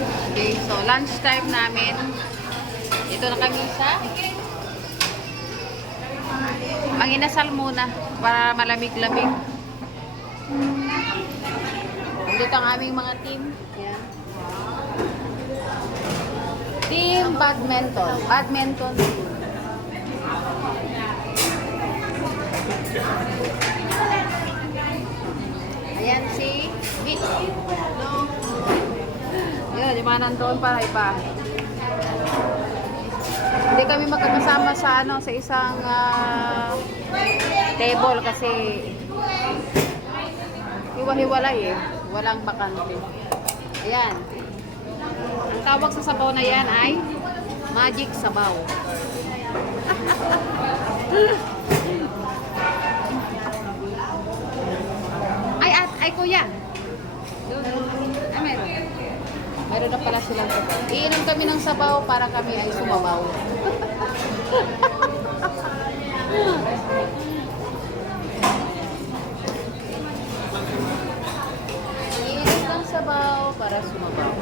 Okay, so lunch time namin. Dito na kami sa manginasal muna para malamig-lamig. Dito ang aming mga team. Yan. Team badminton. Badminton team. Ayan si Mitch. Yun, yung mga nandoon para iba. Hindi kami magkakasama sa ano sa isang table kasi hiwa-hiwalay eh. Walang bakante. Ayan. Ang tawag sa sabaw na yan ay magic sabaw. Ay kuya. Ay meron. Meron na pala silang sabaw. Iinom kami ng sabaw para kami ay sumabaw. Iinom ng sabaw para sumabaw.